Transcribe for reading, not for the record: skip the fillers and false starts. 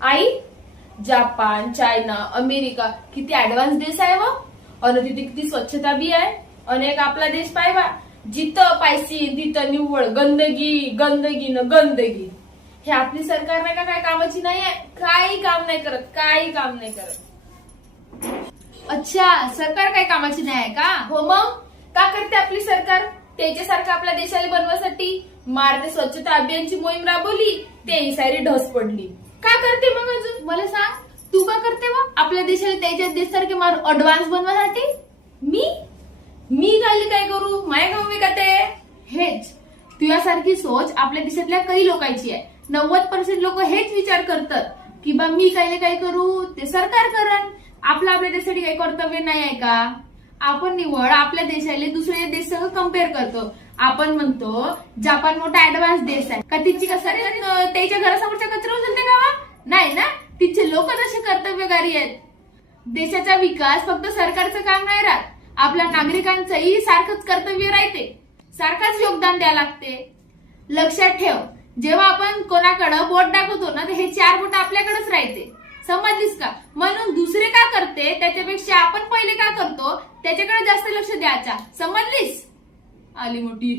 आई, Japan, China, America किती advance देश आहे व आणि तिथे किती स्वच्छता बी आहे. आणि एक आपला देश पाहिवा, जिथं पायसी तिथं निव्वळ गंदगी गंदगी न गंदगी. हे आपली सरकार नाही का काय कामाची नाही आहे, काही काम नाही करत, काही काम नाही करत. अच्छा, सरकार काही कामाची नाही आहे का? हो मग का करते आपली सरकार? त्याच्यासारखं आपल्या देशाला बनवासाठी मारते स्वच्छता अभियानची मोहीम राबवली, तेही सारी ढस पडली. का करते मग अजून मला सांग, तू का करते वा आपल्या देशाला त्याच्या देशासारखे ऍडव्हान्स बनवासाठी? मी काय करू, माय गाव मी का ते? हेच तुझ्यासारखी सोच आपल्या देशातल्या काही लोकांची आहे. 90% लोक हेच विचार करतात की बा मी काय करू, ते सरकार करण. आपल्या देशासाठी काही कर्तव्य नाही आहे का? आपण निवड आपल्या देशाला दुसऱ्या देशासह कम्पेअर करतो. आपण म्हणतो जापान मोठा ऍडव्हान्स देश आहे का, तिची कसं त्याच्या घरासमोरच्या कचरा उचलते का? नाही ना, तिचे लोक तसे कर्तव्यकारी आहेत. देशाचा विकास फक्त सरकारचं काम नाही राहत, आपल्या नागरिकांचंही सारखंच कर्तव्य राहते, सारखंच योगदान द्यावं लागते. लक्षात ठेव, जेव्हा आपण कोणाकडे बोट दाखवतो ना, तर हे 4 बोट आपल्याकडेच राहते. समजलीस का? म्हणून दुसरे का करते त्याच्यापेक्षा आपण पहिले का करतो त्याच्याकडे जास्त लक्ष द्यायचा. समजलीस? आली मोठी